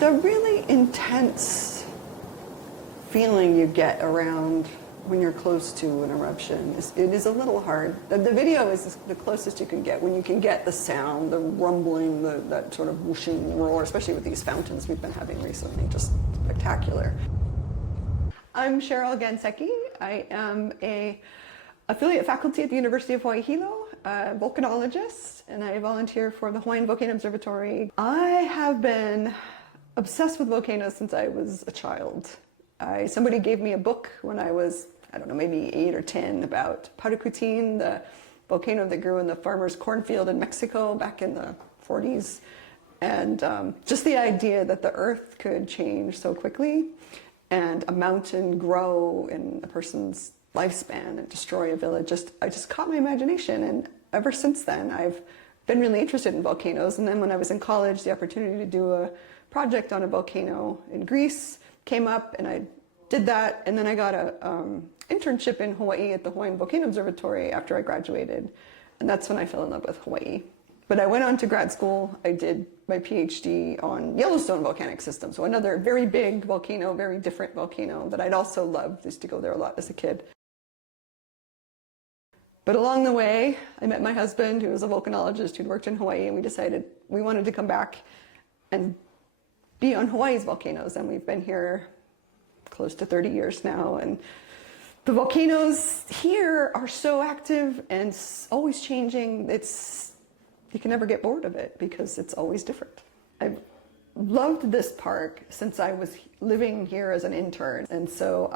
The really intense feeling you get around when you're close to an eruption, it is a little hard. The video is the closest you can get when you can get the sound, the rumbling, that sort of whooshing roar, especially with these fountains we've been having recently, just spectacular. I'm Cheryl Gansecki. I am an affiliate faculty at the University of Hawai'i Hilo, a volcanologist, and I volunteer for the Hawai'i Volcano Observatory. I have been obsessed with volcanoes since I was a child. Somebody gave me a book when I was, I don't know, maybe 8 or 10 about Paracutin, the volcano that grew in the farmer's cornfield in Mexico back in the 40s. And just the idea that the earth could change so quickly and a mountain grow in a person's lifespan and destroy a village, I just caught my imagination. And ever since then, I've been really interested in volcanoes. And then when I was in college, the opportunity to do a project on a volcano in Greece came up, and I did that, and then I got an internship in Hawaii at the Hawai'i Volcano Observatory after I graduated, and that's when I fell in love with Hawaii. But I went on to grad school. I did my PhD on Yellowstone volcanic system, so another very big volcano, very different volcano that I'd also loved. Used to go there a lot as a kid. But along the way, I met my husband, who was a volcanologist who'd worked in Hawaii, and we decided we wanted to come back and be on Hawaii's volcanoes, and we've been here close to 30 years now. And the volcanoes here are so active and always changing. You can never get bored of it because it's always different. I've loved this park since I was living here as an intern, and so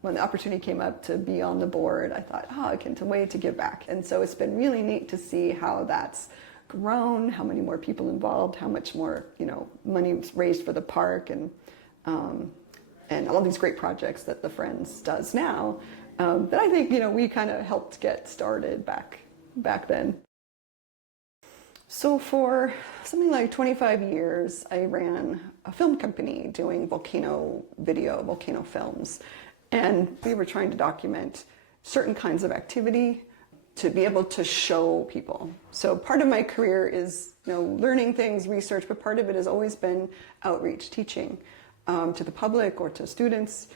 when the opportunity came up to be on the board, I thought, I can't wait to give back. And so it's been really neat to see how that's grown, how many more people involved, how much more money was raised for the park, and all these great projects that the Friends does now that I think we kind of helped get started back then. So for something like 25 years, I ran a film company doing volcano video, volcano films, and we were trying to document certain kinds of activity to be able to show people. So part of my career is learning things, research, but part of it has always been outreach, teaching to the public or to students.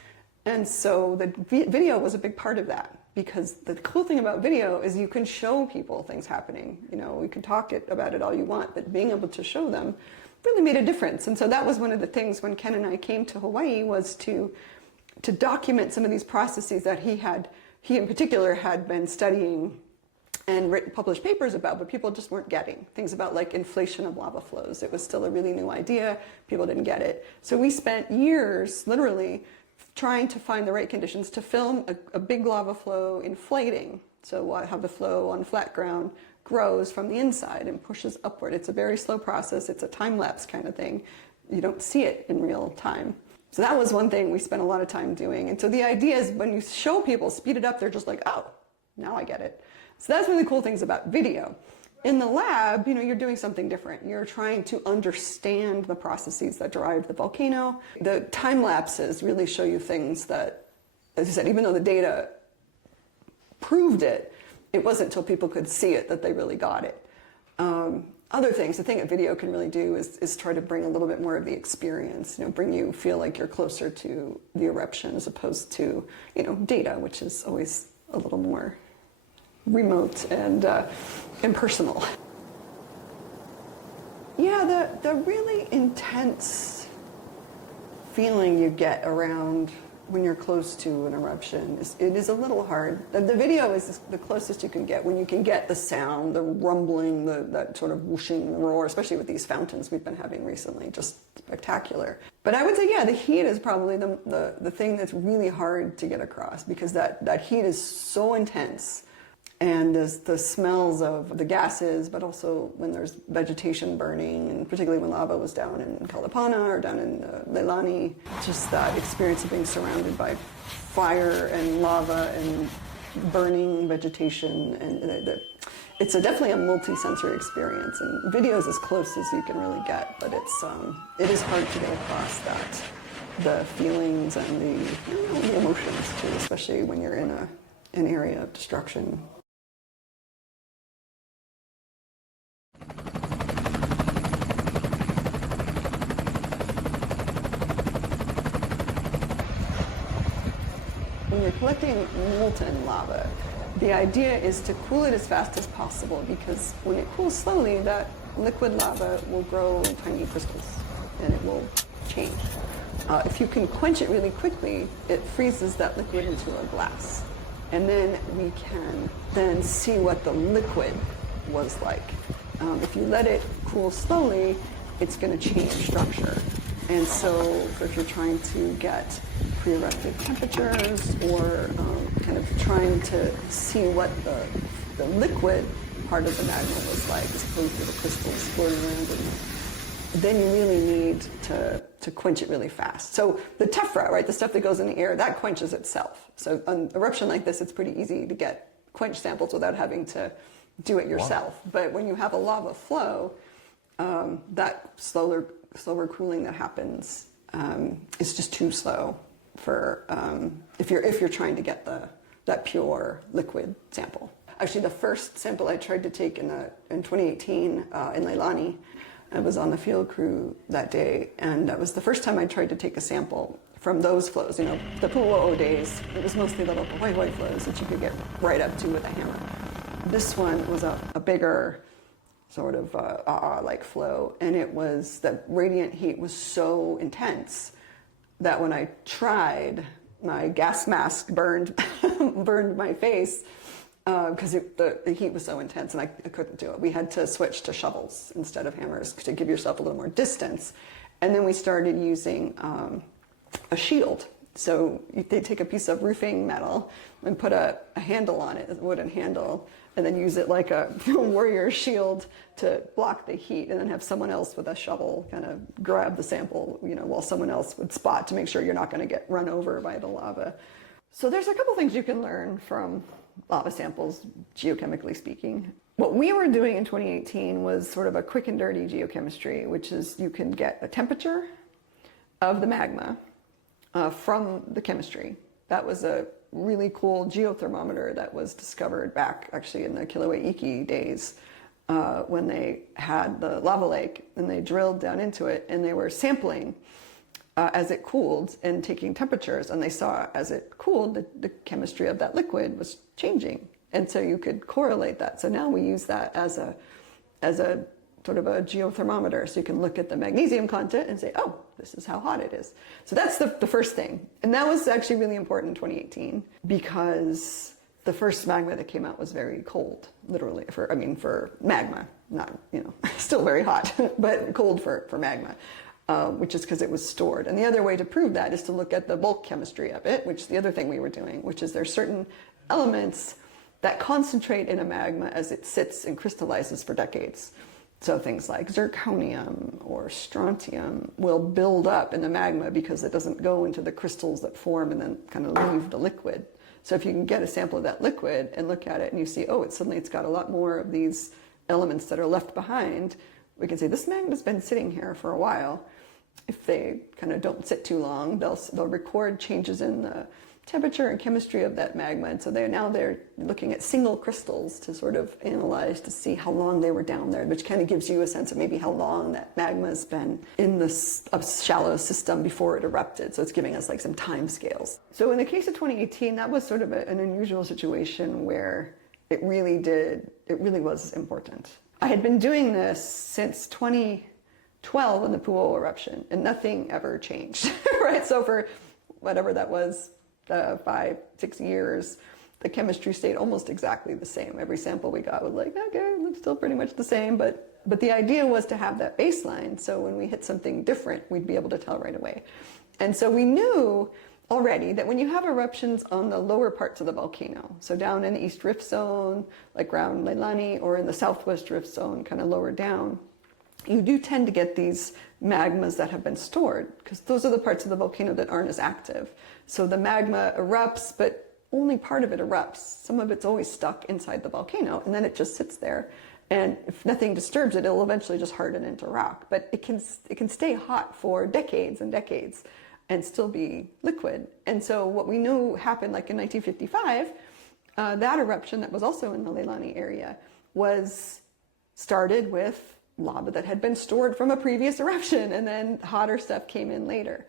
And so the video was a big part of that, because the cool thing about video is you can show people things happening. We can talk about it all you want, but being able to show them really made a difference. And so that was one of the things when Ken and I came to Hawaii, was to document some of these processes that he in particular had been studying and published papers about, but people just weren't getting. Things about like inflation of lava flows. It was still a really new idea. People didn't get it. So we spent years, literally, trying to find the right conditions to film a big lava flow inflating. So how the flow on flat ground grows from the inside and pushes upward. It's a very slow process. It's a time-lapse kind of thing. You don't see it in real time. So that was one thing we spent a lot of time doing. And so the idea is when you show people, speed it up, they're just like, oh, now I get it. So that's one of the cool things about video. In the lab, you're doing something different. You're trying to understand the processes that drive the volcano. The time lapses really show you things that, as you said, even though the data proved it, it wasn't until people could see it that they really got it. Other things, the thing that video can really do is try to bring a little bit more of the experience, feel like you're closer to the eruption as opposed to, data, which is always a little more remote and impersonal. Yeah, the really intense feeling you get around when you're close to an eruption, it is a little hard. The video is the closest you can get when you can get the sound, the rumbling, that sort of whooshing roar, especially with these fountains we've been having recently, just spectacular. But I would say, yeah, the heat is probably the thing that's really hard to get across, because that heat is so intense. And there's the smells of the gases, but also when there's vegetation burning, and particularly when lava was down in Kalapana or down in Leilani, just that experience of being surrounded by fire and lava and burning vegetation. And it's definitely a multi-sensory experience, and video is as close as you can really get, but it is hard to get across the feelings and the emotions too, especially when you're in an area of destruction. when you're collecting molten lava, the idea is to cool it as fast as possible, because when it cools slowly, that liquid lava will grow tiny crystals and it will change. If you can quench it really quickly, it freezes that liquid into a glass. And then we can then see what the liquid was like. If you let it cool slowly, it's going to change structure. And so if you're trying to get pre-eruptive temperatures, or kind of trying to see what the liquid part of the magma was like, as opposed to the crystals floating around in there, then you really need to quench it really fast. So the tephra, right, the stuff that goes in the air, that quenches itself. So on eruption like this, it's pretty easy to get quench samples without having to do it yourself. Wow. But when you have a lava flow, that slower cooling that happens is just too slow for if you're trying to get that pure liquid sample. Actually, the first sample I tried to take in 2018 in Leilani, I was on the field crew that day, and that was the first time I tried to take a sample from those flows. You know, the Pu'uo'o days, it was mostly the local Hawai'i flows that you could get right up to with a hammer. This one was a bigger sort of like flow, and it was, the radiant heat was so intense that when I tried, my gas mask burned my face because the heat was so intense, and I couldn't do it. We had to switch to shovels instead of hammers to give yourself a little more distance. And then we started using a shield. So they take a piece of roofing metal and put a handle on it, a wooden handle, and then use it like a warrior shield to block the heat, and then have someone else with a shovel kind of grab the sample, you know, while someone else would spot to make sure you're not going to get run over by the lava. So there's a couple things you can learn from lava samples, geochemically speaking. What we were doing in 2018 was sort of a quick and dirty geochemistry, which is you can get a temperature of the magma from the chemistry. That was a really cool geothermometer that was discovered back actually in the Kilauea days when they had the lava lake, and they drilled down into it, and they were sampling as it cooled and taking temperatures, and they saw as it cooled the chemistry of that liquid was changing, and so you could correlate that. So now we use that as a sort of a geothermometer, so you can look at the magnesium content and say, oh, this is how hot it is. So that's the first thing, and that was actually really important in 2018 because the first magma that came out was very cold, literally, for magma, not, you know, still very hot, but cold for magma. Which is because it was stored. And the other way to prove that is to look at the bulk chemistry of it, which is the other thing we were doing, which is there's certain elements that concentrate in a magma as it sits and crystallizes for decades. So things like zirconium or strontium will build up in the magma because it doesn't go into the crystals that form and then kind of leave the liquid. So if you can get a sample of that liquid and look at it and you see, oh, it's got a lot more of these elements that are left behind, we can say this magma's been sitting here for a while. If they kind of don't sit too long, they'll record changes in the temperature and chemistry of that magma. And so they're looking at single crystals to sort of analyze to see how long they were down there, which kind of gives you a sense of maybe how long that magma's been in this shallow system before it erupted. So it's giving us like some time scales. So in the case of 2018, that was sort of an unusual situation where it really was important. I had been doing this since 2012 in the Pu'uo'o eruption, and nothing ever changed, right? So for whatever that was, 5-6 years, the chemistry stayed almost exactly the same. Every sample we got was like, okay, it looks still pretty much the same, but the idea was to have that baseline, so when we hit something different, we'd be able to tell right away. And so we knew already that when you have eruptions on the lower parts of the volcano, so down in the East Rift Zone, like around Leilani, or in the Southwest Rift Zone, kind of lower down, you do tend to get these magmas that have been stored, because those are the parts of the volcano that aren't as active. So the magma erupts, but only part of it erupts. Some of it's always stuck inside the volcano, and then it just sits there. And if nothing disturbs it, it'll eventually just harden into rock. But it can stay hot for decades and decades and still be liquid. And so what we knew happened, like in 1955, that eruption that was also in the Leilani area was started with lava that had been stored from a previous eruption, and then hotter stuff came in later.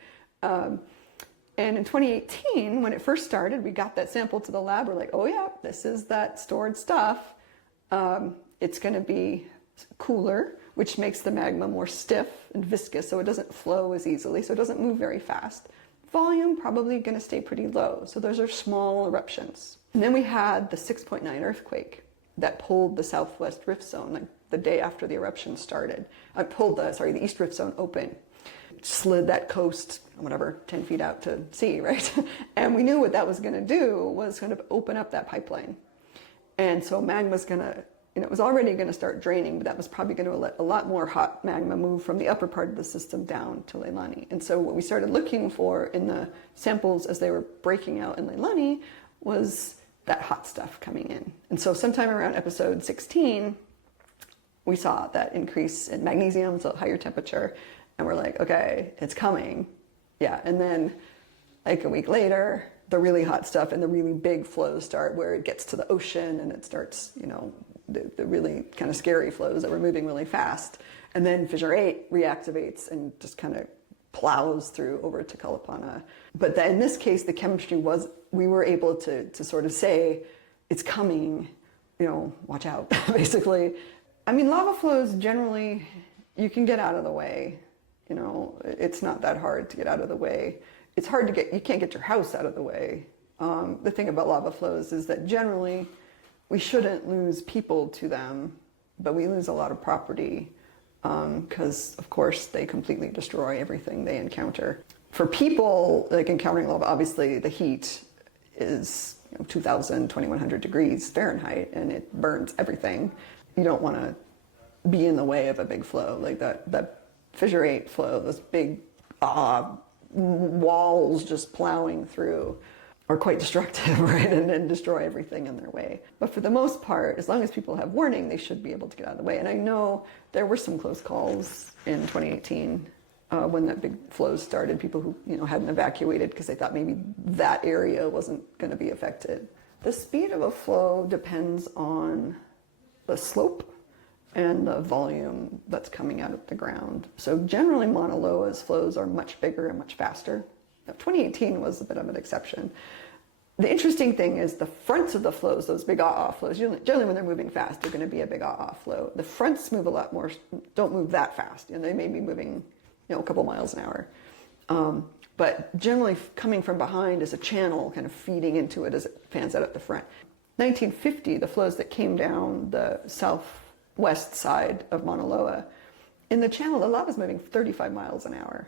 And in 2018, when it first started, we got that sample to the lab. We're like, oh yeah, this is that stored stuff. It's going to be cooler, which makes the magma more stiff and viscous, so it doesn't flow as easily, so it doesn't move very fast. Volume probably going to stay pretty low, so those are small eruptions. And then we had the 6.9 earthquake that pulled the southwest rift zone, like the day after the eruption started. Pulled the East Rift Zone open. Slid that coast, whatever, 10 feet out to sea, right? And we knew what that was going to do was kind of open up that pipeline. And so magma's going to, it was already going to start draining, but that was probably going to let a lot more hot magma move from the upper part of the system down to Leilani. And so what we started looking for in the samples as they were breaking out in Leilani was that hot stuff coming in. And so sometime around episode 16, we saw that increase in magnesium, so higher temperature, and we're like, okay, it's coming. Yeah, and then like a week later, the really hot stuff and the really big flows start where it gets to the ocean and it starts, the really kind of scary flows that were moving really fast. And then Fissure 8 reactivates and just kind of plows through over to Kalapana. But in this case, the chemistry was, we were able to sort of say, it's coming, watch out, basically. I mean, lava flows generally, you can get out of the way. It's not that hard to get out of the way. It's hard to you can't get your house out of the way. The thing about lava flows is that generally we shouldn't lose people to them, but we lose a lot of property because, of course, they completely destroy everything they encounter. For people, like encountering lava, obviously the heat is 2,000, 2,100 degrees Fahrenheit, and it burns everything. You don't want to be in the way of a big flow like that Fissure 8 flow, those big walls just plowing through are quite destructive, right, and destroy everything in their way. But for the most part, as long as people have warning, they should be able to get out of the way. And I know there were some close calls in 2018 when that big flow started, people who hadn't evacuated because they thought maybe that area wasn't going to be affected. The speed of a flow depends on the slope and the volume that's coming out of the ground. So generally Mauna Loa's flows are much bigger and much faster. Now, 2018 was a bit of an exception. The interesting thing is the fronts of the flows, those big ah-ah flows, generally when they're moving fast, they're going to be a big ah-ah flow. The fronts move a lot more, don't move that fast. They may be moving a couple miles an hour. But generally coming from behind is a channel kind of feeding into it as it fans out at the front. 1950, the flows that came down the southwest side of Mauna Loa, in the channel, the lava is moving 35 miles an hour.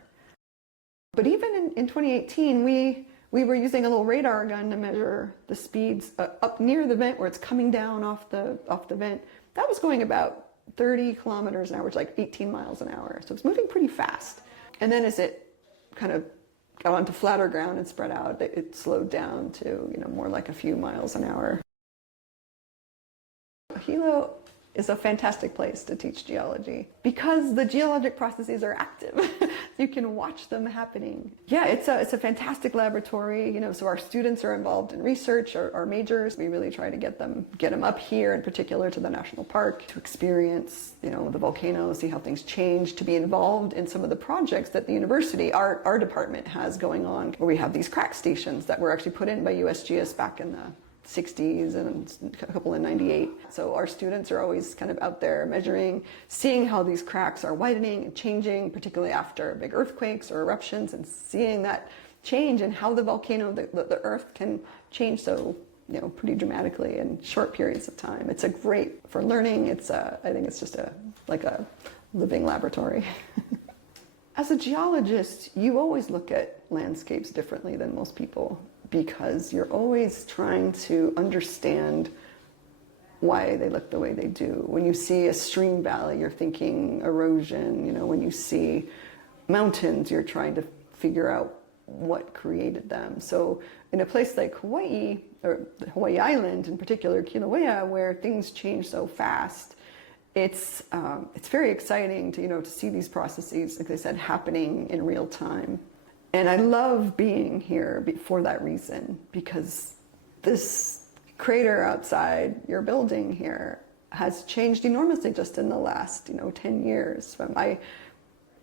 But even in 2018, we were using a little radar gun to measure the speeds up near the vent where it's coming down off the vent. That was going about 30 kilometers an hour, which is like 18 miles an hour. So it's moving pretty fast. And then as it kind of got onto flatter ground and spread out, it slowed down to more like a few miles an hour. Hilo is a fantastic place to teach geology because the geologic processes are active. You can watch them happening. Yeah, it's a fantastic laboratory. So our students are involved in research, our majors. We really try to get them up here, in particular to the national park, to experience the volcanoes, see how things change, to be involved in some of the projects that the university, our department has going on, where we have these crack stations that were actually put in by USGS back in the 60s and a couple in 98. So our students are always kind of out there measuring, seeing how these cracks are widening and changing, particularly after big earthquakes or eruptions, and seeing that change and how the volcano, the earth can change so pretty dramatically in short periods of time. It's a great for learning. I think it's just like a living laboratory. As a geologist, you always look at landscapes differently than most people, because you're always trying to understand why they look the way they do. When you see a stream valley, you're thinking erosion. When you see mountains, you're trying to figure out what created them. So in a place like Hawaii, or Hawaii Island in particular, Kilauea, where things change so fast, it's very exciting to see these processes, like I said, happening in real time. And I love being here for that reason, because this crater outside your building here has changed enormously just in the last 10 years.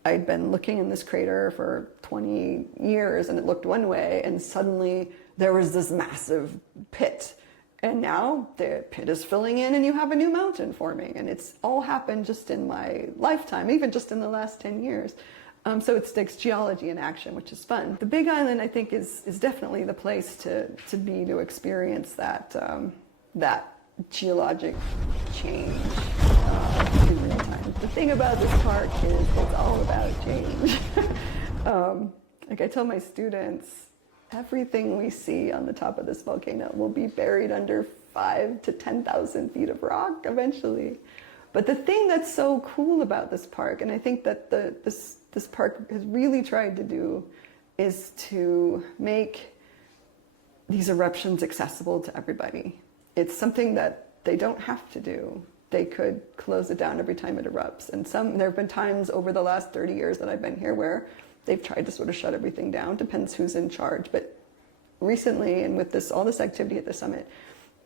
I'd been looking in this crater for 20 years and it looked one way, and suddenly there was this massive pit. And now the pit is filling in and you have a new mountain forming. And it's all happened just in my lifetime, even just in the last 10 years. So it's geology in action, which is fun. The Big Island, I think, is definitely the place to be, to experience that, that geologic change in real time. The thing about this park is it's all about change. Like I tell my students, everything we see on the top of this volcano will be buried under 5,000 to 10,000 feet of rock eventually. But the thing that's so cool about this park, and I think that this park has really tried to do, is to make these eruptions accessible to everybody. It's something that they don't have to do. They could close it down every time it erupts. And there have been times over the last 30 years that I've been here where they've tried to sort of shut everything down. Depends who's in charge. But recently, and with all this activity at the summit,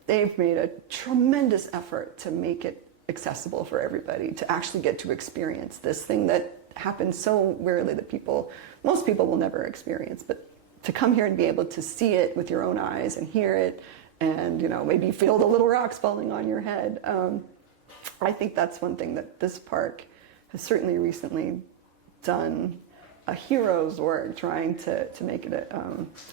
they've made a tremendous effort to make it accessible for everybody, to actually get to experience this thing that happens so rarely that most people will never experience. But to come here and be able to see it with your own eyes and hear it, and maybe feel the little rocks falling on your head, I think that's one thing that this park has certainly recently done a hero's work trying to make it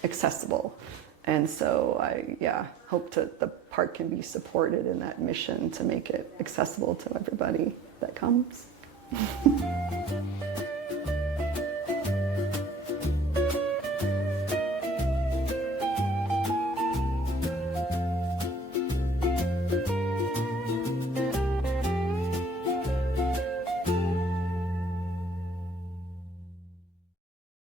accessible. And so I hope the park can be supported in that mission to make it accessible to everybody that comes.